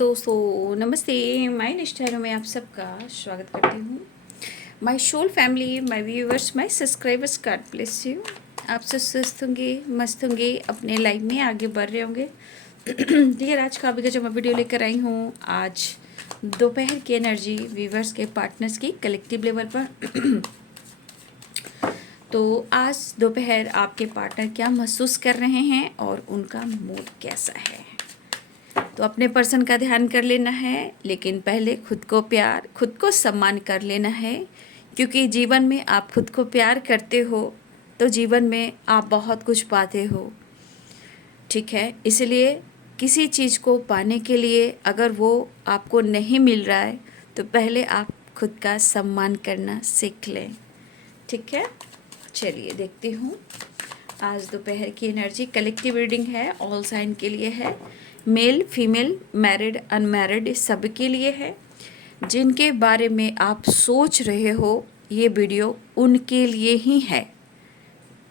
दोस्तों, नमस्ते। मैं निष्ठा में आप सबका स्वागत करती हूँ। My soul family, my viewers, my subscribers, God bless you. आप सब स्वस्थ होंगे, मस्त होंगे, अपने लाइफ में आगे बढ़ रहे होंगे। डियर, आज का अभी का जो मैं वीडियो लेकर आई हूँ, आज दोपहर की एनर्जी व्यूअर्स के पार्टनर्स की कलेक्टिव लेवल पर। तो आज दोपहर आपके पार्टनर क्या महसूस कर रहे हैं और उनका मूड कैसा है, तो अपने पर्सन का ध्यान कर लेना है। लेकिन पहले खुद को प्यार, खुद को सम्मान कर लेना है, क्योंकि जीवन में आप खुद को प्यार करते हो तो जीवन में आप बहुत कुछ पाते हो। ठीक है, इसलिए किसी चीज़ को पाने के लिए अगर वो आपको नहीं मिल रहा है तो पहले आप खुद का सम्मान करना सीख लें। ठीक है, चलिए देखती हूँ। आज दोपहर की एनर्जी कलेक्टिव रीडिंग है, ऑल साइन के लिए है, मेल फीमेल, मैरिड अनमैरिड सबके लिए है। जिनके बारे में आप सोच रहे हो ये वीडियो उनके लिए ही है।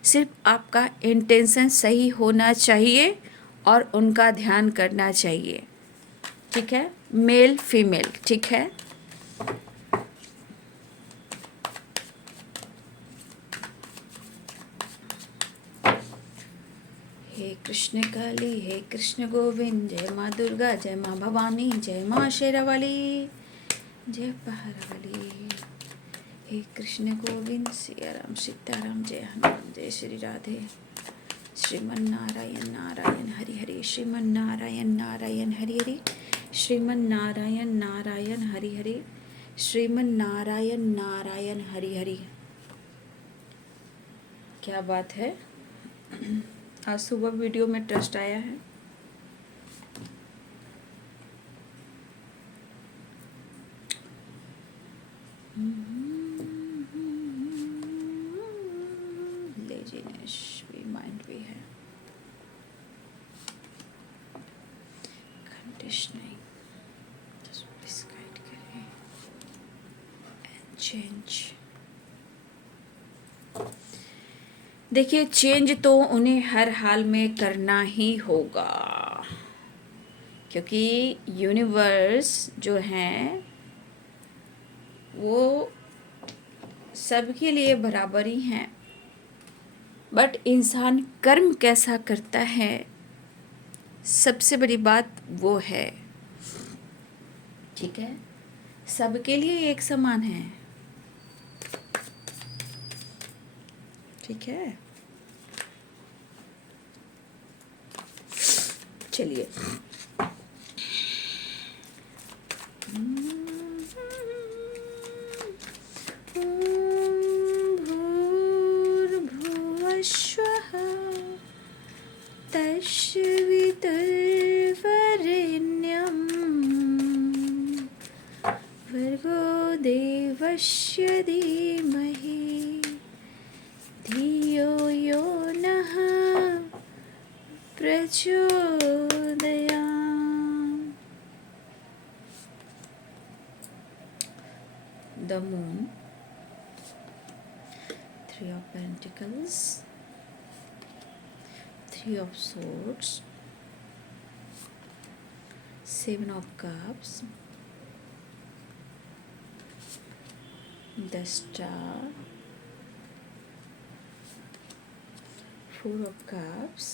सिर्फ आपका इंटेंशन सही होना चाहिए और उनका ध्यान करना चाहिए। ठीक है, मेल फीमेल, ठीक है। हे कृष्ण काली, हे कृष्ण गोविंद, जय माँ दुर्गा, जय माँ भवानी, जय माँ शेरावाली, जय पहाड़वाली। हे कृष्ण गोविंद, सिया राम सीताराम, जय हनुमान, जय श्री राधे। श्रीमन नारायण नारायण हरि हरि, श्रीमन नारायण नारायण हरि हरि, श्रीमन नारायण नारायण हरि हरि, श्रीमन नारायण नारायण हरि हरि। क्या बात है, आज सुबह वीडियो में ट्रस्ट आया है। लेजीनेस भी माइंड भी है, कंडीशनिंग प्लीज गाइड करें एंड चेंज। देखिए, चेंज तो उन्हें हर हाल में करना ही होगा, क्योंकि यूनिवर्स जो हैं वो सबके लिए बराबर ही हैं। बट इंसान कर्म कैसा करता है, सबसे बड़ी बात वो है। ठीक है, सबके लिए एक समान है। ठीक है, चलिए। भूर्भुवस्वः तत्सवितुर्वरेण्यं भर्गो देवस्य धीमहि धियो यो नः प्रचोदयात्। The moon, Three of Pentacles, Three of Swords, Seven of Cups, the Star, Four of Cups,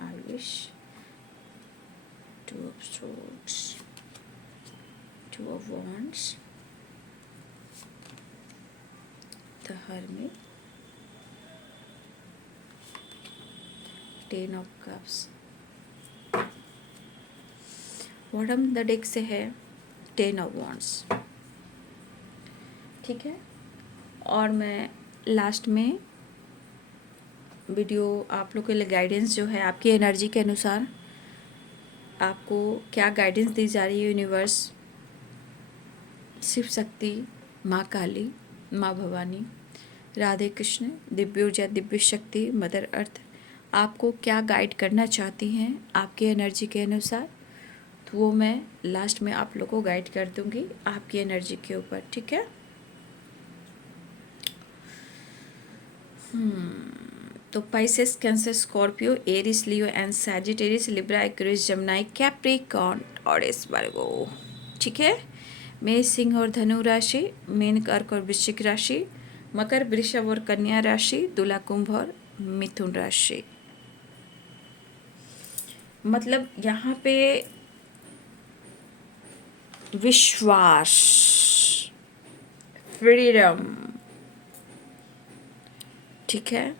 I wish, Two of Swords, Two of Wands, the Hermit, Ten of Cups। Bottom the deck से है ten of wands. ठीक है, और मैं last में video आप लोग के लिए गाइडेंस जो है, आपकी एनर्जी के अनुसार आपको क्या गाइडेंस दी जा रही है यूनिवर्स, शिव शक्ति, माँ काली, माँ भवानी, राधे कृष्ण, दिव्य ऊर्जा, दिव्य शक्ति, मदर अर्थ आपको क्या गाइड करना चाहती हैं आपकी एनर्जी के अनुसार, तो वो मैं लास्ट में आप लोग को गाइड कर दूंगी आपकी एनर्जी के ऊपर। ठीक है, तो Pisces, Cancer, Scorpio, Aries, Leo and Sagittarius, Libra, Aquarius, Gemini, Capricorn और वर्गो। ठीक है। मेष, सिंह और धनु राशि, मीन, कर्क और वृश्चिक राशि, मकर, वृषभ और कन्या राशि, तुला, कुंभ और मिथुन राशि। मतलब यहाँ पे विश्वास, फ्रीडम, ठीक है,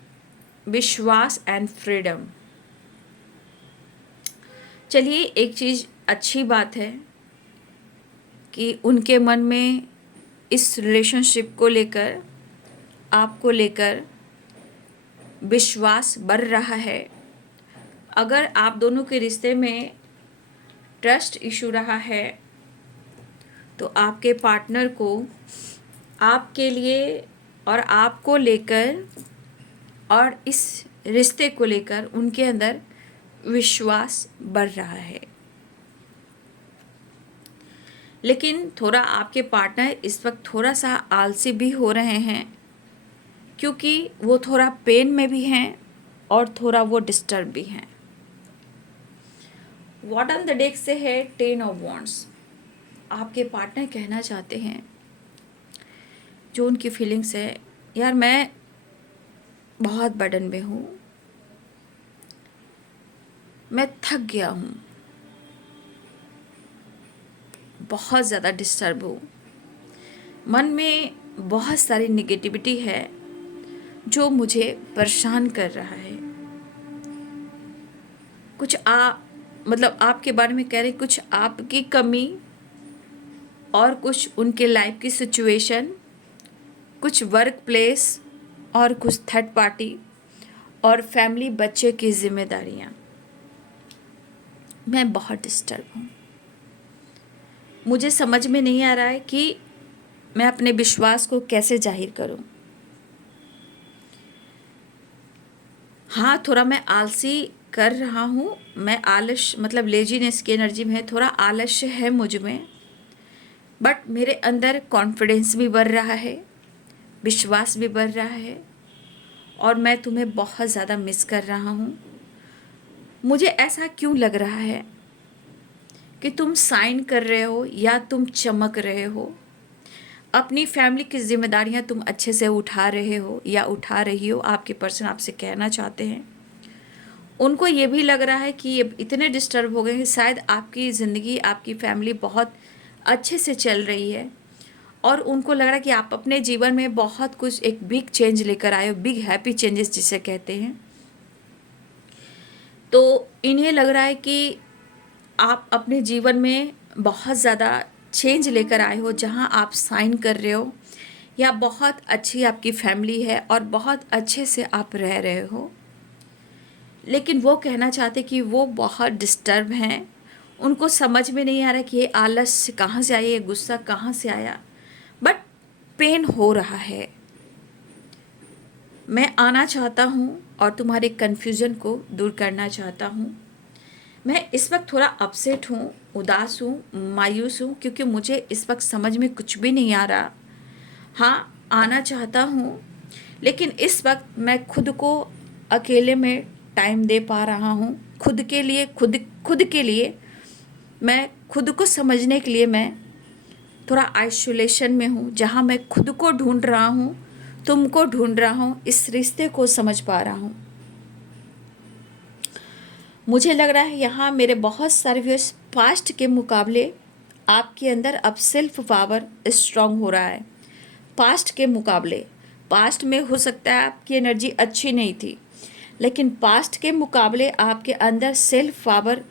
विश्वास एंड फ्रीडम। चलिए, एक चीज़ अच्छी बात है कि उनके मन में इस रिलेशनशिप को लेकर, आपको लेकर विश्वास बढ़ रहा है। अगर आप दोनों के रिश्ते में ट्रस्ट इशू रहा है तो आपके पार्टनर को आपके लिए और आपको लेकर और इस रिश्ते को लेकर उनके अंदर विश्वास बढ़ रहा है। लेकिन थोड़ा आपके पार्टनर इस वक्त थोड़ा सा आलसी भी हो रहे हैं, क्योंकि वो थोड़ा पेन में भी हैं और थोड़ा वो डिस्टर्ब भी हैं। वॉट ऑन द डेक से है 10 ऑफ वॉन्ड्स। आपके पार्टनर कहना चाहते हैं, जो उनकी फीलिंग्स है, यार मैं बहुत बर्डन में हूँ, मैं थक गया हूँ, बहुत ज़्यादा डिस्टर्ब हूँ, मन में बहुत सारी नेगेटिविटी है जो मुझे परेशान कर रहा है। कुछ मतलब आपके बारे में कह रहे, कुछ आपकी कमी और कुछ उनके लाइफ की सिचुएशन, कुछ वर्क प्लेस और कुछ थर्ड पार्टी और फैमिली, बच्चे की जिम्मेदारियाँ। मैं बहुत डिस्टर्ब हूँ। मुझे समझ में नहीं आ रहा है कि मैं अपने विश्वास को कैसे जाहिर करूँ। हाँ, थोड़ा मैं आलसी कर रहा हूँ, मैं आलस मतलब लेजीनेस की एनर्जी में है, थोड़ा आलस्य है मुझ में, बट मेरे अंदर कॉन्फिडेंस भी बढ़ रहा है, विश्वास भी बढ़ रहा है और मैं तुम्हें बहुत ज़्यादा मिस कर रहा हूँ। मुझे ऐसा क्यों लग रहा है कि तुम साइन कर रहे हो या तुम चमक रहे हो, अपनी फैमिली की जिम्मेदारियां तुम अच्छे से उठा रहे हो या उठा रही हो। आपके पर्सन आपसे कहना चाहते हैं, उनको ये भी लग रहा है कि ये इतने डिस्टर्ब हो गए कि शायद आपकी ज़िंदगी, आपकी फैमिली बहुत अच्छे से चल रही है और उनको लग रहा है कि आप अपने जीवन में बहुत कुछ एक बिग चेंज लेकर आए हो, बिग हैप्पी चेंजेस जिसे कहते हैं। तो इन्हें लग रहा है कि आप अपने जीवन में बहुत ज़्यादा चेंज लेकर आए हो, जहां आप साइन कर रहे हो, या बहुत अच्छी आपकी फैमिली है और बहुत अच्छे से आप रह रहे हो। लेकिन वो कहना चाहते कि वो बहुत डिस्टर्ब हैं, उनको समझ में नहीं आ रहा कि ये आलस कहाँ से आया, ये गुस्सा कहाँ से आया, बट पेन हो रहा है। मैं आना चाहता हूँ और तुम्हारे कन्फ्यूज़न को दूर करना चाहता हूँ। मैं इस वक्त थोड़ा अपसेट हूँ, उदास हूँ, मायूस हूँ, क्योंकि मुझे इस वक्त समझ में कुछ भी नहीं आ रहा। हाँ, आना चाहता हूँ, लेकिन इस वक्त मैं खुद को अकेले में टाइम दे पा रहा हूँ। खुद के लिए, खुद के लिए, मैं खुद को समझने के लिए मैं थोड़ा आइसोलेशन में हूँ, जहाँ मैं खुद को ढूंढ रहा हूँ, तुमको ढूंढ रहा हूँ, इस रिश्ते को समझ पा रहा हूँ। मुझे लग रहा है यहाँ मेरे बहुत सारे व्यूअर्स, पास्ट के मुकाबले आपके अंदर अब सेल्फ पावर स्ट्रांग हो रहा है। पास्ट के मुकाबले, पास्ट में हो सकता है आपकी एनर्जी अच्छी नहीं थी, लेकिन पास्ट के मुकाबले आपके अंदर सेल्फ पावर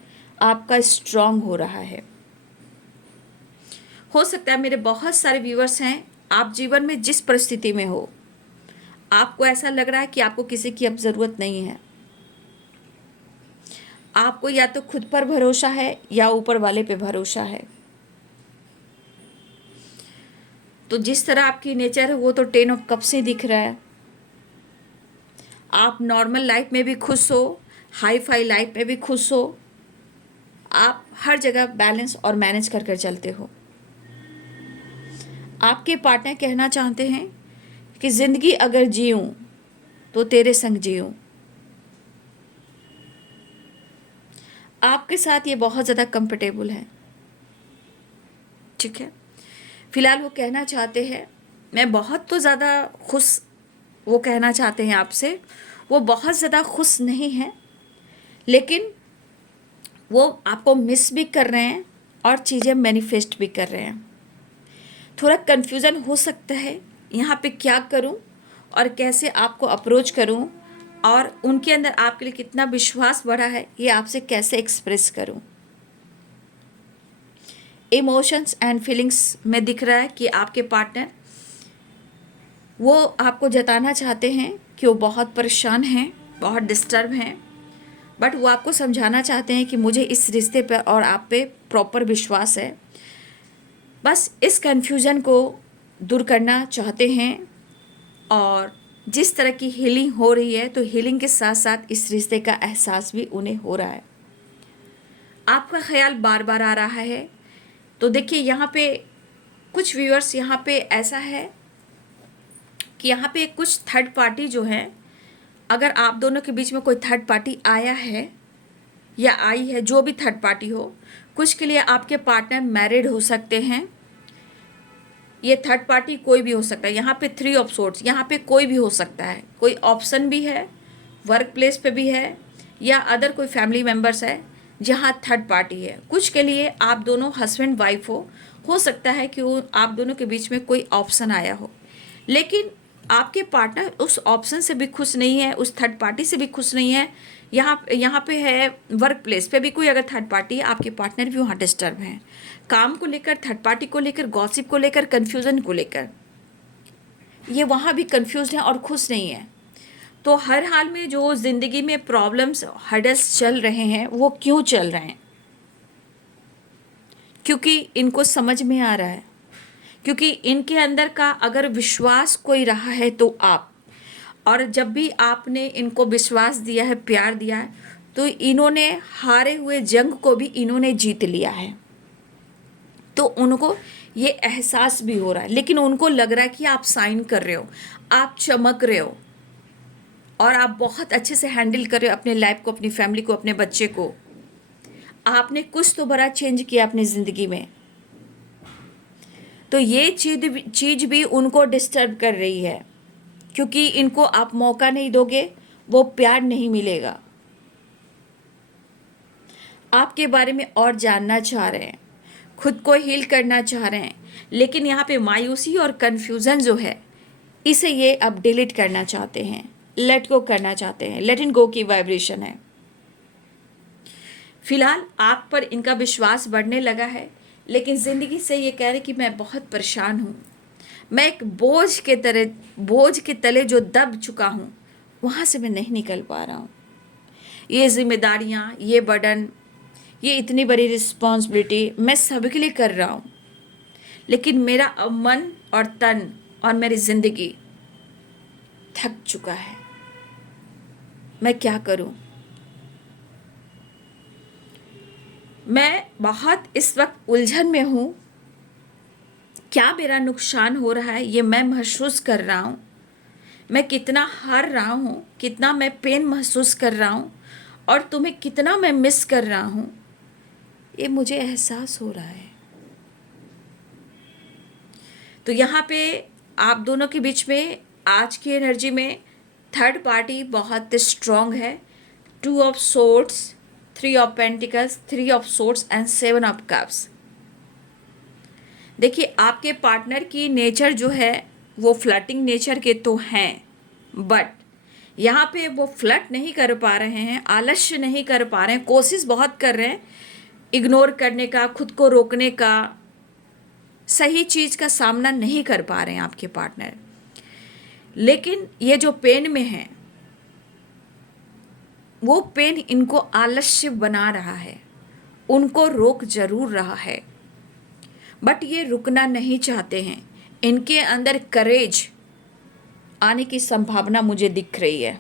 आपका स्ट्रांग हो रहा है। हो सकता है मेरे बहुत सारे व्यूअर्स हैं, आप जीवन में जिस परिस्थिति में हो, आपको ऐसा लग रहा है कि आपको किसी की अब ज़रूरत नहीं है। आपको या तो खुद पर भरोसा है या ऊपर वाले पे भरोसा है। तो जिस तरह आपकी नेचर है वो तो 10 ऑफ कप्स से दिख रहा है। आप नॉर्मल लाइफ में भी खुश हो, हाई फाई लाइफ में भी खुश हो, आप हर जगह बैलेंस और मैनेज कर कर चलते हो। आपके पार्टनर कहना चाहते हैं कि ज़िंदगी अगर जीऊँ तो तेरे संग जीऊँ, आपके साथ ये बहुत ज़्यादा कंफर्टेबल है, ठीक है। फिलहाल वो कहना चाहते हैं, मैं बहुत तो ज़्यादा खुश, वो कहना चाहते हैं आपसे, वो बहुत ज़्यादा खुश नहीं है, लेकिन वो आपको मिस भी कर रहे हैं और चीज़ें मैनिफेस्ट भी कर रहे हैं। थोड़ा कन्फ्यूज़न हो सकता है यहाँ पे, क्या करूँ और कैसे आपको अप्रोच करूँ, और उनके अंदर आपके लिए कितना विश्वास बढ़ा है ये आपसे कैसे एक्सप्रेस करूँ। इमोशंस एंड फीलिंग्स में दिख रहा है कि आपके पार्टनर वो आपको जताना चाहते हैं कि वो बहुत परेशान हैं, बहुत डिस्टर्ब हैं, बट वो आपको समझाना चाहते हैं कि मुझे इस रिश्ते पर और आप पे प्रॉपर विश्वास है। बस इस कन्फ्यूज़न को दूर करना चाहते हैं, और जिस तरह की हीलिंग हो रही है तो हीलिंग के साथ साथ इस रिश्ते का एहसास भी उन्हें हो रहा है। आपका ख्याल बार बार आ रहा है। तो देखिए यहाँ पे कुछ व्यूअर्स, यहाँ पे ऐसा है कि यहाँ पे कुछ थर्ड पार्टी जो है, अगर आप दोनों के बीच में कोई थर्ड पार्टी आया है या आई है, जो भी थर्ड पार्टी हो, कुछ के लिए आपके पार्टनर मैरिड हो सकते हैं। ये थर्ड पार्टी कोई भी हो सकता है। यहाँ पे 3 ऑफ सोर्ड्स, यहाँ पे कोई भी हो सकता है। कोई ऑप्शन भी है, वर्क प्लेस पे भी है, या अदर कोई फैमिली मेम्बर्स है जहाँ थर्ड पार्टी है। कुछ के लिए आप दोनों हस्बैंड वाइफ हो सकता है कि वो आप दोनों के बीच में कोई ऑप्शन आया हो, लेकिन आपके पार्टनर उस ऑप्शन से भी खुश नहीं है, उस थर्ड पार्टी से भी खुश नहीं है। यहाँ पे है वर्क प्लेस पे भी कोई अगर थर्ड पार्टी है, आपके पार्टनर भी वहाँ डिस्टर्ब हैं, काम को लेकर, थर्ड पार्टी को लेकर, गॉसिप को लेकर, कन्फ्यूज़न को लेकर, ये वहाँ भी कन्फ्यूज हैं और खुश नहीं है। तो हर हाल में जो ज़िंदगी में प्रॉब्लम्स, हर्डल्स चल रहे हैं, वो क्यों चल रहे हैं? क्योंकि इनको समझ में आ रहा है, क्योंकि इनके अंदर का अगर विश्वास कोई रहा है तो आप, और जब भी आपने इनको विश्वास दिया है, प्यार दिया है, तो इन्होंने हारे हुए जंग को भी इन्होंने जीत लिया है। तो उनको ये एहसास भी हो रहा है, लेकिन उनको लग रहा है कि आप साइन कर रहे हो, आप चमक रहे हो, और आप बहुत अच्छे से हैंडल कर रहे हो अपने लाइफ को, अपनी फैमिली को, अपने बच्चे को। आपने कुछ तो बड़ा चेंज किया अपनी ज़िंदगी में। तो ये चीज़ भी उनको डिस्टर्ब कर रही है, क्योंकि इनको आप मौका नहीं दोगे, वो प्यार नहीं मिलेगा। आपके बारे में और जानना चाह रहे हैं, खुद को हील करना चाह रहे हैं, लेकिन यहाँ पे मायूसी और कन्फ्यूज़न जो है, इसे ये अब डिलीट करना चाहते हैं, लेट गो करना चाहते हैं। लेट इन गो की वाइब्रेशन है। फिलहाल आप पर इनका विश्वास बढ़ने लगा है, लेकिन ज़िंदगी से ये कह रहे कि मैं बहुत परेशान हूँ, मैं एक बोझ के तले जो दब चुका हूँ, वहाँ से मैं नहीं निकल पा रहा हूँ। ये जिम्मेदारियाँ, ये बर्डन, ये इतनी बड़ी रिस्पॉन्सिबिलिटी मैं सबके लिए कर रहा हूँ, लेकिन मेरा अब मन और तन और मेरी ज़िंदगी थक चुका है। मैं क्या करूँ? मैं बहुत इस वक्त उलझन में हूँ। क्या मेरा नुकसान हो रहा है ये मैं महसूस कर रहा हूँ। मैं कितना हार रहा हूँ, कितना मैं पेन महसूस कर रहा हूँ, और तुम्हें कितना मैं मिस कर रहा हूँ, ये मुझे एहसास हो रहा है। तो यहाँ पे आप दोनों के बीच में आज की एनर्जी में थर्ड पार्टी बहुत स्ट्रॉन्ग है। 2 of swords, 3 of pentacles, 3 of swords and 7 of cups. देखिए आपके पार्टनर की नेचर जो है वो फ्लर्टिंग नेचर के तो हैं, बट यहाँ पे वो फ्लर्ट नहीं कर पा रहे हैं, आलस्य नहीं कर पा रहे हैं, कोशिश बहुत कर रहे हैं इग्नोर करने का, खुद को रोकने का, सही चीज़ का सामना नहीं कर पा रहे हैं आपके पार्टनर। लेकिन ये जो पेन में है, वो पेन इनको आलस्य बना रहा है, उनको रोक जरूर रहा है, बट ये रुकना नहीं चाहते हैं। इनके अंदर करेज आने की संभावना मुझे दिख रही है।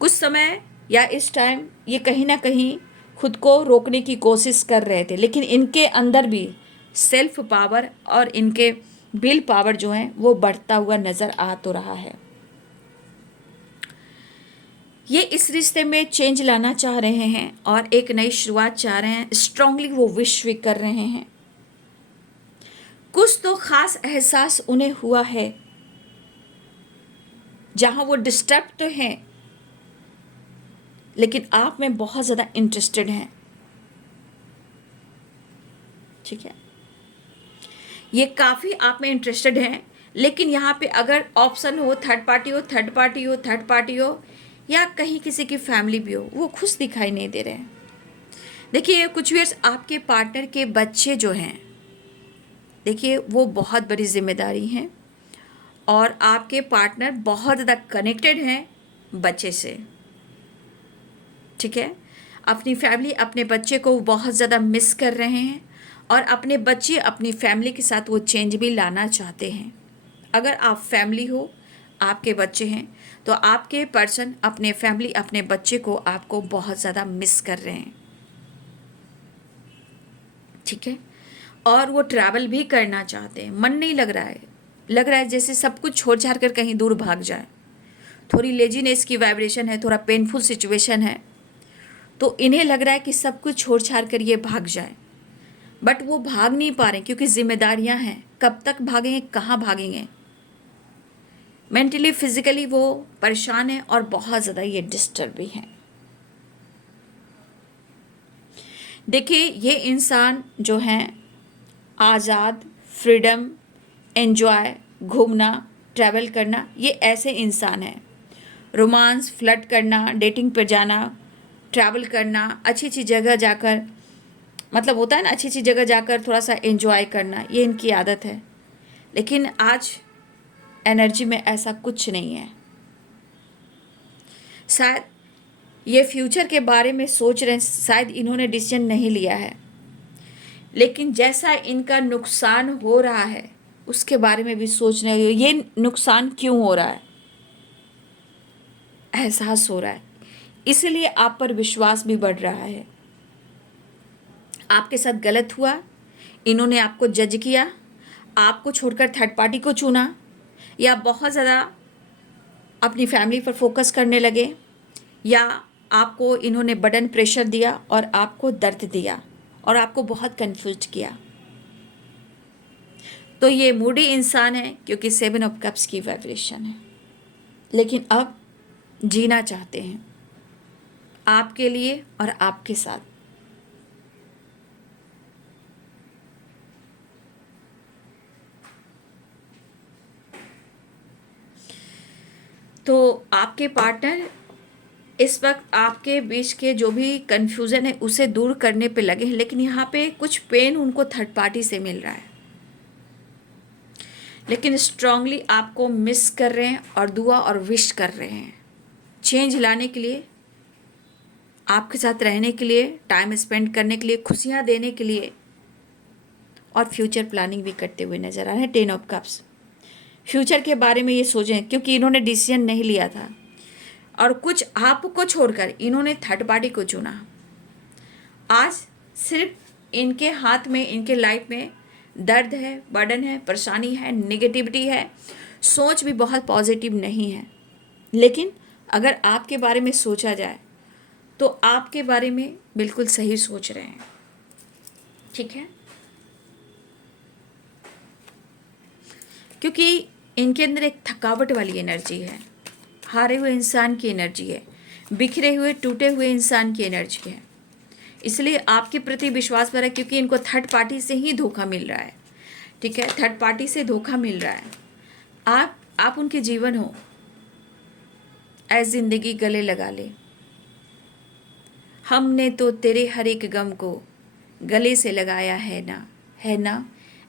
कुछ समय या इस टाइम ये कहीं ना कहीं खुद को रोकने की कोशिश कर रहे थे, लेकिन इनके अंदर भी सेल्फ पावर और इनके विल पावर जो है वो बढ़ता हुआ नज़र आ तो रहा है। ये इस रिश्ते में चेंज लाना चाह रहे हैं और एक नई शुरुआत चाह रहे हैं, स्ट्रांगली वो विश भी कर रहे हैं। कुछ तो खास एहसास उन्हें हुआ है, जहां वो डिस्टर्ब तो हैं लेकिन आप में बहुत ज़्यादा इंटरेस्टेड हैं। ठीक है, ये काफ़ी आप में इंटरेस्टेड हैं, लेकिन यहाँ पे अगर ऑप्शन हो थर्ड पार्टी हो, थर्ड पार्टी हो, थर्ड पार्टी हो, या कहीं किसी की फैमिली भी हो, वो खुश दिखाई नहीं दे रहे हैं। देखिए कुछ व्यूअर्स, आपके पार्टनर के बच्चे जो हैं, देखिए वो बहुत बड़ी जिम्मेदारी हैं और आपके पार्टनर बहुत ज़्यादा कनेक्टेड हैं बच्चे से। ठीक है, अपनी फैमिली, अपने बच्चे को बहुत ज़्यादा मिस कर रहे हैं और अपने बच्चे अपनी फैमिली के साथ वो चेंज भी लाना चाहते हैं। अगर आप फैमिली हो, आपके बच्चे हैं, तो आपके पर्सन अपने फैमिली, अपने बच्चे को आपको बहुत ज़्यादा मिस कर रहे हैं। ठीक है, और वो ट्रैवल भी करना चाहते हैं। मन नहीं लग रहा है जैसे सब कुछ छोड़ छाड़ कर कहीं दूर भाग जाए। थोड़ी लेजीनेस की वाइब्रेशन है, थोड़ा पेनफुल सिचुएशन है, तो इन्हें लग रहा है कि सब कुछ छोड़ छाड़ कर ये भाग जाए, बट वो भाग नहीं पा रहे क्योंकि जिम्मेदारियां हैं। कब तक भागेंगे, कहाँ भागेंगे? मेंटली फिजिकली वो परेशान है और बहुत ज़्यादा ये डिस्टर्ब भी हैं। देखिए ये इंसान जो हैं आज़ाद, फ्रीडम, एन्जॉय, घूमना, ट्रैवल करना, ये ऐसे इंसान हैं। रोमांस, फ्लर्ट करना, डेटिंग पर जाना, ट्रैवल करना, अच्छी अच्छी जगह जाकर, मतलब होता है ना, अच्छी अच्छी जगह जाकर थोड़ा सा एंजॉय करना, ये इनकी आदत है। लेकिन आज एनर्जी में ऐसा कुछ नहीं है। शायद ये फ्यूचर के बारे में सोच रहे हैं, शायद इन्होंने डिसीजन नहीं लिया है, लेकिन जैसा इनका नुकसान हो रहा है उसके बारे में भी सोच रहे हो। ये नुकसान क्यों हो रहा है, एहसास हो रहा है, इसलिए आप पर विश्वास भी बढ़ रहा है। आपके साथ गलत हुआ, इन्होंने आपको जज किया, आपको छोड़कर थर्ड पार्टी को चुना, या बहुत ज़्यादा अपनी फैमिली पर फोकस करने लगे, या आपको इन्होंने बर्डन प्रेशर दिया और आपको दर्द दिया और आपको बहुत कंफ्यूज किया। तो ये मूडी इंसान है क्योंकि 7 ऑफ कप्स की वाइब्रेशन है, लेकिन अब जीना चाहते हैं आपके लिए और आपके साथ। तो आपके पार्टनर इस वक्त आपके बीच के जो भी कन्फ्यूज़न है उसे दूर करने पे लगे हैं, लेकिन यहाँ पे कुछ पेन उनको थर्ड पार्टी से मिल रहा है, लेकिन स्ट्रांगली आपको मिस कर रहे हैं और दुआ और विश कर रहे हैं चेंज लाने के लिए, आपके साथ रहने के लिए, टाइम स्पेंड करने के लिए, खुशियाँ देने के लिए, और फ्यूचर प्लानिंग भी करते हुए नज़र आ रहे हैं। 10 ऑफ कप्स, फ्यूचर के बारे में ये सोचें क्योंकि इन्होंने डिसीजन नहीं लिया था और कुछ आपको छोड़कर इन्होंने थर्ड पार्टी को चुना। आज सिर्फ इनके हाथ में, इनके लाइफ में दर्द है, बर्डन है, परेशानी है, नेगेटिविटी है, सोच भी बहुत पॉजिटिव नहीं है। लेकिन अगर आपके बारे में सोचा जाए तो आपके बारे में बिल्कुल सही सोच रहे हैं। ठीक है, क्योंकि इनके अंदर एक थकावट वाली एनर्जी है, हारे हुए इंसान की एनर्जी है, बिखरे हुए टूटे हुए इंसान की एनर्जी है। इसलिए आपके प्रति विश्वास बढ़ा क्योंकि इनको थर्ड पार्टी से ही धोखा मिल रहा है। ठीक है, थर्ड पार्टी से धोखा मिल रहा है। आप उनके जीवन हो, ऐ जिंदगी गले लगा ले, हमने तो तेरे हर एक गम को गले से लगाया है ना,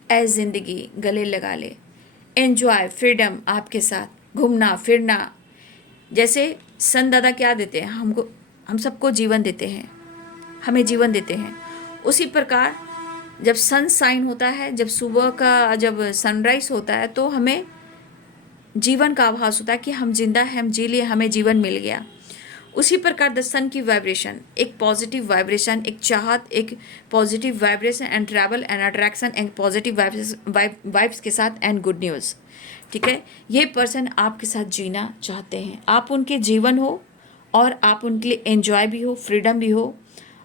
ऐ जिंदगी गले लगा ले। एन्जॉय, फ्रीडम, आपके साथ घूमना फिरना, जैसे सन दादा क्या देते हैं हमको, हम सबको जीवन देते हैं, हमें जीवन देते हैं। उसी प्रकार जब सन साइन होता है, जब सुबह का जब सनराइज होता है, तो हमें जीवन का आभास होता है कि हम जिंदा हैं, हम जी लिए, हमें जीवन मिल गया। उसी प्रकार द सन की वाइब्रेशन एक पॉजिटिव वाइब्रेशन, एक चाहत, एक positive vibration and travel and attraction and positive vibes के साथ एंड गुड न्यूज़। ठीक है, ये पर्सन आपके साथ जीना चाहते हैं, आप उनके जीवन हो और आप उनके लिए एंजॉय भी हो, फ्रीडम भी हो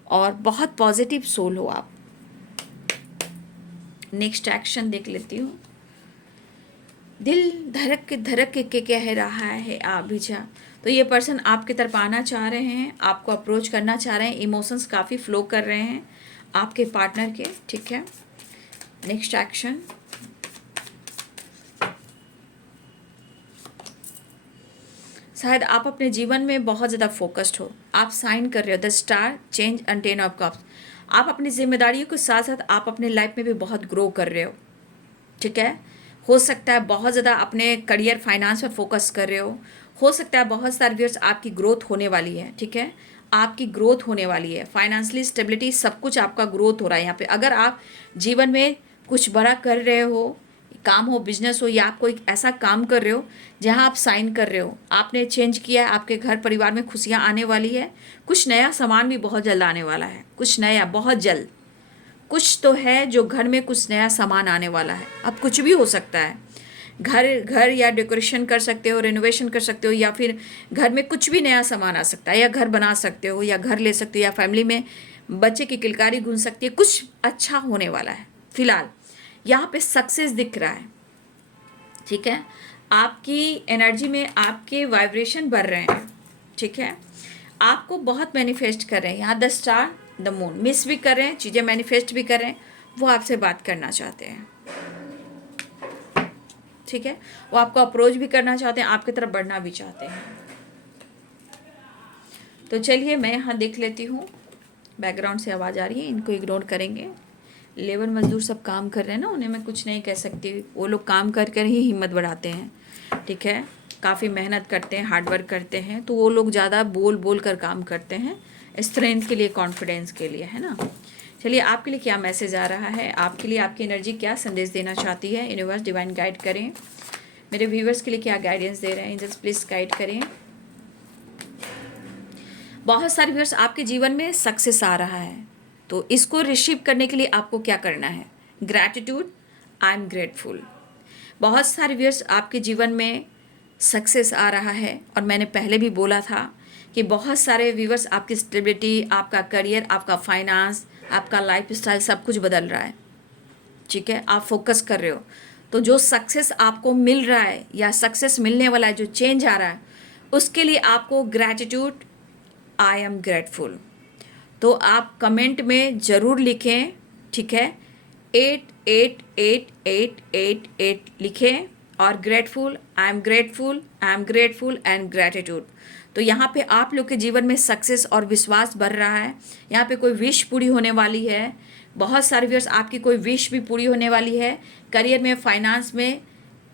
और बहुत पॉजिटिव सोल हो आप। नेक्स्ट एक्शन देख लेती हूँ। दिल धड़क के कह रहा है आ भी जा। तो ये पर्सन आपकी तरफ आना चाह रहे हैं, आपको अप्रोच करना चाह रहे हैं, इमोशंस काफ़ी फ्लो कर रहे हैं आपके पार्टनर के, ठीक है। Next action. शायद आप अपने जीवन में बहुत ज़्यादा फोकस्ड हो, आप साइन कर रहे हो the star, change and 10 of cups. आप अपनी जिम्मेदारियों के साथ साथ आप अपने लाइफ में भी बहुत ग्रो कर रहे हो, ठीक है। हो सकता है बहुत ज़्यादा अपने करियर फाइनेंस पर फोकस कर रहे हो सकता है बहुत सारे व्यूअर्स आपकी ग्रोथ होने वाली है, ठीक है। आपकी ग्रोथ होने वाली है, फाइनेंशियली स्टेबिलिटी, सब कुछ आपका ग्रोथ हो रहा है यहाँ पे। अगर आप जीवन में कुछ बड़ा कर रहे हो, काम हो, बिजनेस हो, या आप कोई ऐसा काम कर रहे हो जहाँ आप साइन कर रहे हो, आपने चेंज किया है, आपके घर परिवार में खुशियाँ आने वाली है, कुछ नया सामान भी बहुत जल्द आने वाला है, कुछ नया बहुत जल्द कुछ तो है जो घर में कुछ नया सामान आने वाला है। अब कुछ भी हो सकता है, घर या डेकोरेशन कर सकते हो, रेनोवेशन कर सकते हो, या फिर घर में कुछ भी नया सामान आ सकता है, या घर बना सकते हो, या घर ले सकते हो, या फैमिली में बच्चे की किलकारी गूंज सकती है, कुछ अच्छा होने वाला है। फिलहाल यहाँ पे सक्सेस दिख रहा है, ठीक है। आपकी एनर्जी में आपके वाइब्रेशन बढ़ रहे हैं, ठीक है। आपको बहुत मैनिफेस्ट कर रहे हैं यहाँ the star the moon, miss भी कर रहे हैं, चीज़ें मैनिफेस्ट भी कर रहे हैं, वो आपसे बात करना चाहते हैं, ठीक है। वो आपको अप्रोच भी करना चाहते हैं, आपकी तरफ बढ़ना भी चाहते हैं। तो चलिए मैं यहाँ देख लेती हूँ। बैकग्राउंड से आवाज़ आ रही है, इनको इग्नोर करेंगे। लेबर मजदूर सब काम कर रहे हैं ना, उन्हें मैं कुछ नहीं कह सकती, वो लोग काम कर कर ही हिम्मत बढ़ाते हैं, ठीक है। काफ़ी मेहनत करते हैं, हार्ड वर्क करते हैं, तो वो लोग ज़्यादा बोल बोल कर काम करते हैं, स्ट्रेंथ के लिए, कॉन्फिडेंस के लिए, है ना। चलिए आपके लिए क्या मैसेज आ रहा है, आपके लिए आपकी एनर्जी क्या संदेश देना चाहती है, यूनिवर्स डिवाइन गाइड करें। मेरे व्यूवर्स के लिए क्या गाइडेंस दे रहे हैं, एंजल्स प्लीज गाइड करें। बहुत सारे व्यूवर्स आपके जीवन में सक्सेस आ रहा है, तो इसको रिसीव करने के लिए आपको क्या करना है, ग्रैटिट्यूड, आई एम ग्रेटफुल। बहुत सारे व्यूअर्स आपके जीवन में सक्सेस आ रहा है, और मैंने पहले भी बोला था कि बहुत सारे व्यूअर्स आपकी स्टेबिलिटी, आपका करियर, आपका फाइनेंस, आपका लाइफ स्टाइल सब कुछ बदल रहा है, ठीक है। आप फोकस कर रहे हो, तो जो सक्सेस आपको मिल रहा है या सक्सेस मिलने वाला है, जो चेंज आ रहा है, उसके लिए आपको ग्रैटिट्यूड, आई एम ग्रेटफुल, तो आप कमेंट में ज़रूर लिखें, ठीक है। 888888 लिखें, और grateful, I am grateful, I am grateful and gratitude. तो यहाँ पे आप लोग के जीवन में सक्सेस और विश्वास बढ़ रहा है। यहाँ पे कोई विश पूरी होने वाली है, बहुत सारे व्यूअर्स आपकी कोई विश भी पूरी होने वाली है। करियर में, फाइनेंस में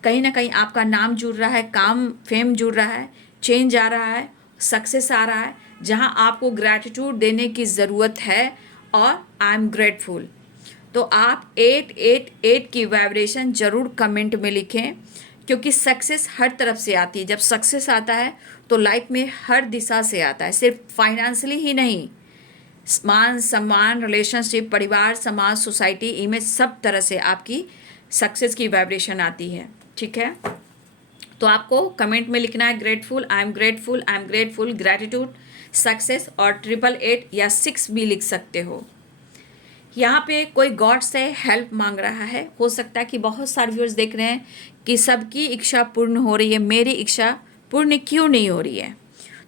कहीं ना कहीं आपका नाम जुड़ रहा है, काम फेम जुड़ रहा है, चेंज आ रहा है, सक्सेस आ रहा है, जहाँ आपको ग्रैटिट्यूड देने की ज़रूरत है, और आई एम ग्रेटफुल। तो आप 888 की वाइब्रेशन ज़रूर कमेंट में लिखें, क्योंकि सक्सेस हर तरफ से आती है। जब सक्सेस आता है तो लाइफ में हर दिशा से आता है, सिर्फ फाइनेंशियली ही नहीं, मान सम्मान, रिलेशनशिप, परिवार, समाज, सोसाइटी, इमेज, सब तरह से आपकी सक्सेस की वाइब्रेशन आती है, ठीक है। तो आपको कमेंट में लिखना है grateful, I am grateful, I am grateful, gratitude, success, और 888 या 6 भी लिख सकते हो। यहाँ पे कोई गॉड से हेल्प मांग रहा है। हो सकता है कि बहुत सारे व्यूअर्स देख रहे हैं कि सबकी इच्छा पूर्ण हो रही है, मेरी इच्छा पूर्ण क्यों नहीं हो रही है।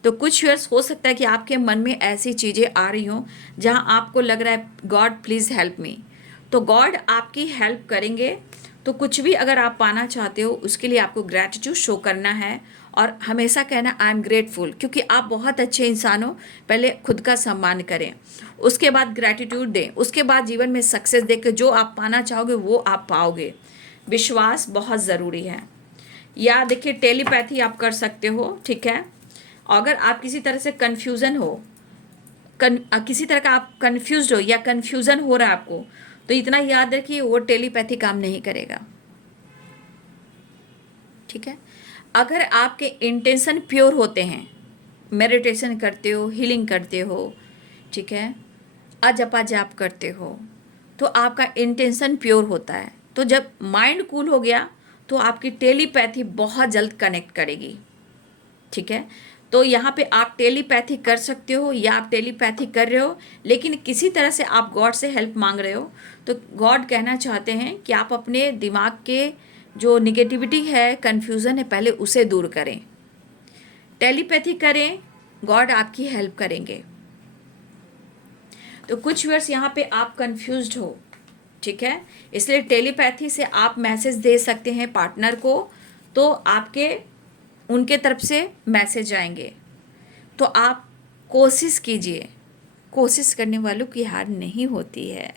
तो कुछ व्यूअर्स हो सकता है कि आपके मन में ऐसी चीज़ें आ रही हों जहाँ आपको लग रहा है गॉड प्लीज़ हेल्प मी, तो गॉड आपकी हेल्प करेंगे। तो कुछ भी अगर आप पाना चाहते हो, उसके लिए आपको ग्रैटिट्यूड शो करना है, और हमेशा कहना आई एम ग्रेटफुल, क्योंकि आप बहुत अच्छे इंसान हो। पहले खुद का सम्मान करें, उसके बाद ग्रैटिट्यूड दें, उसके बाद जीवन में सक्सेस देकर जो आप पाना चाहोगे वो आप पाओगे। विश्वास बहुत ज़रूरी है। या देखिए टेलीपैथी आप कर सकते हो, ठीक है। अगर आप किसी तरह से कन्फ्यूज़न हो, किसी तरह का आप कन्फ्यूज्ड हो या कन्फ्यूज़न हो रहा है आपको, तो इतना याद रखिए वो टेलीपैथी काम नहीं करेगा, ठीक है। अगर आपके इंटेंशन प्योर होते हैं, मेडिटेशन करते हो, हीलिंग करते हो, ठीक है, अजपा जाप करते हो, तो आपका इंटेंशन प्योर होता है। तो जब माइंड कूल हो गया तो आपकी टेलीपैथी बहुत जल्द कनेक्ट करेगी, ठीक है। तो यहाँ पे आप टेलीपैथी कर सकते हो या आप टेलीपैथी कर रहे हो, लेकिन किसी तरह से आप गॉड से हेल्प मांग रहे हो, तो गॉड कहना चाहते हैं कि आप अपने दिमाग के जो निगेटिविटी है, कन्फ्यूज़न है, पहले उसे दूर करें। टेलीपैथी करें, गॉड आपकी हेल्प करेंगे। तो कुछ वर्ड्स यहाँ पे आप कंफ्यूज्ड हो, ठीक है, इसलिए टेलीपैथी से आप मैसेज दे सकते हैं पार्टनर को, तो आपके उनके तरफ से मैसेज आएंगे। तो आप कोशिश कीजिए, कोशिश करने वालों की हार नहीं होती है।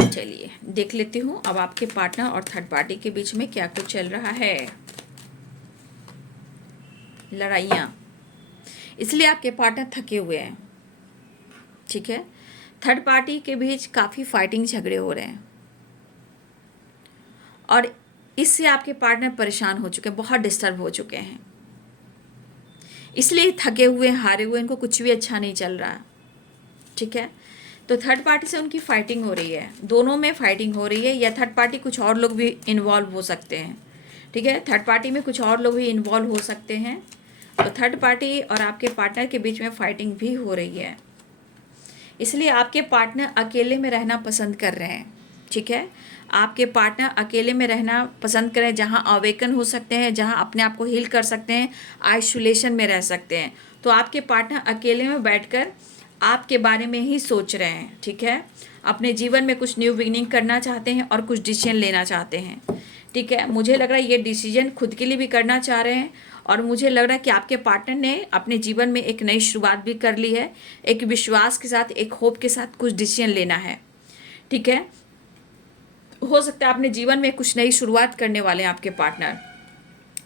चलिए देख लेती हूँ अब आपके पार्टनर और थर्ड पार्टी के बीच में क्या कुछ चल रहा है। लड़ाइयाँ, इसलिए आपके पार्टनर थके हुए हैं, ठीक है। थर्ड पार्टी के बीच काफ़ी फाइटिंग झगड़े हो रहे हैं और इससे आपके पार्टनर परेशान हो चुके हैं, बहुत डिस्टर्ब हो चुके हैं, इसलिए थके हुए, हारे हुए, इनको कुछ भी अच्छा नहीं चल रहा, ठीक है। तो थर्ड पार्टी से उनकी फाइटिंग हो रही है, दोनों में फाइटिंग हो रही है, या थर्ड पार्टी कुछ और लोग भी इन्वॉल्व हो सकते हैं, ठीक है। थर्ड पार्टी में कुछ और लोग भी इन्वॉल्व हो सकते हैं। तो थर्ड पार्टी और आपके पार्टनर के बीच में फाइटिंग भी हो रही है, इसलिए आपके पार्टनर अकेले में रहना पसंद कर रहे हैं, ठीक है। आपके पार्टनर अकेले में रहना पसंद करें, जहां अवेकन हो सकते हैं, जहां अपने आप को हील कर सकते हैं, आइसोलेशन में रह सकते हैं। तो आपके पार्टनर अकेले में बैठकर आपके बारे में ही सोच रहे हैं, ठीक है। अपने जीवन में कुछ न्यू बिगिनिंग करना चाहते हैं और कुछ डिसीजन लेना चाहते हैं, ठीक है। मुझे लग रहा है ये डिसीजन खुद के लिए भी करना चाह रहे हैं, और मुझे लग रहा है कि आपके पार्टनर ने अपने जीवन में एक नई शुरुआत भी कर ली है, एक विश्वास के साथ, एक होप के साथ कुछ डिसीजन लेना है, ठीक है। हो सकता है अपने जीवन में कुछ नई शुरुआत करने वाले हैं आपके पार्टनर,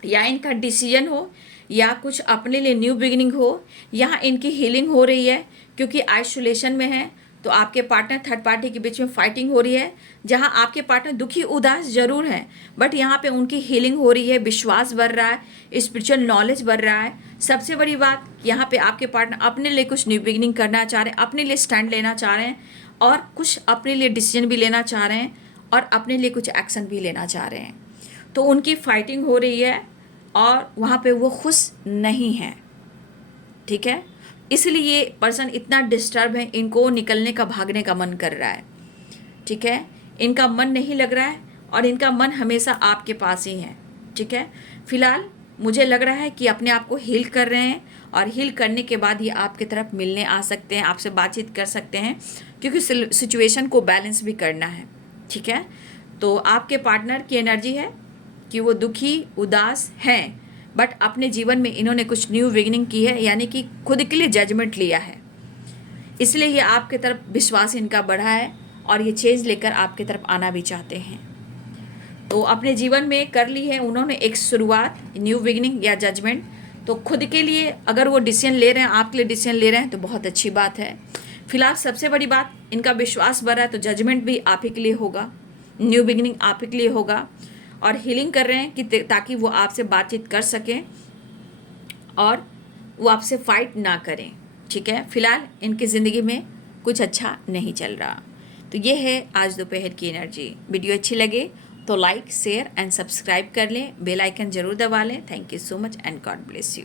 या इनका डिसीजन हो, या कुछ अपने लिए न्यू बिगिनिंग हो, यहाँ इनकी हीलिंग हो रही है, क्योंकि आइसोलेशन में है। तो आपके पार्टनर थर्ड पार्टी के बीच में फाइटिंग हो रही है, जहाँ आपके पार्टनर दुखी उदास जरूर हैं, बट यहाँ पे उनकी हीलिंग हो रही है, विश्वास बढ़ रहा है, स्पिरिचुअल नॉलेज बढ़ रहा है। सबसे बड़ी बात यहाँ पे आपके पार्टनर अपने लिए कुछ न्यू बिगिनिंग करना चाह रहे हैं, अपने लिए स्टैंड लेना चाह रहे हैं, और कुछ अपने लिए डिसीजन भी लेना चाह रहे हैं, और अपने लिए कुछ एक्शन भी लेना चाह रहे हैं। तो उनकी फाइटिंग हो रही है और वहाँ पे वो खुश नहीं है, ठीक है। इसलिए ये पर्सन इतना डिस्टर्ब है, इनको निकलने का, भागने का मन कर रहा है, ठीक है। इनका मन नहीं लग रहा है और इनका मन हमेशा आपके पास ही है, ठीक है। फिलहाल मुझे लग रहा है कि अपने आप को हील कर रहे हैं, और हील करने के बाद ये आपकी तरफ मिलने आ सकते हैं, आपसे बातचीत कर सकते हैं, क्योंकि सिचुएशन को बैलेंस भी करना है, ठीक है। तो आपके पार्टनर की एनर्जी है कि वो दुखी उदास हैं, बट अपने जीवन में इन्होंने कुछ न्यू बिगिनिंग की है, यानी कि खुद के लिए जजमेंट लिया है, इसलिए ये आपके तरफ विश्वास इनका बढ़ा है, और ये चेंज लेकर आपके तरफ आना भी चाहते हैं। तो अपने जीवन में कर ली है उन्होंने एक शुरुआत, न्यू बिगिनिंग या जजमेंट। तो खुद के लिए अगर वो डिसीजन ले रहे हैं, आपके लिए डिसीजन ले रहे हैं, तो बहुत अच्छी बात है। फिलहाल सबसे बड़ी बात, इनका विश्वास बढ़ा है, तो जजमेंट भी आप ही के लिए होगा, न्यू बिगिनिंग आप ही के लिए होगा, और हीलिंग कर रहे हैं कि ताकि वो आपसे बातचीत कर सकें और वो आपसे फाइट ना करें, ठीक है। फिलहाल इनकी ज़िंदगी में कुछ अच्छा नहीं चल रहा। तो ये है आज दोपहर की एनर्जी। वीडियो अच्छी लगे तो लाइक, शेयर एंड सब्सक्राइब कर लें, बेल आइकन ज़रूर दबा लें। Thank you so much and God bless you.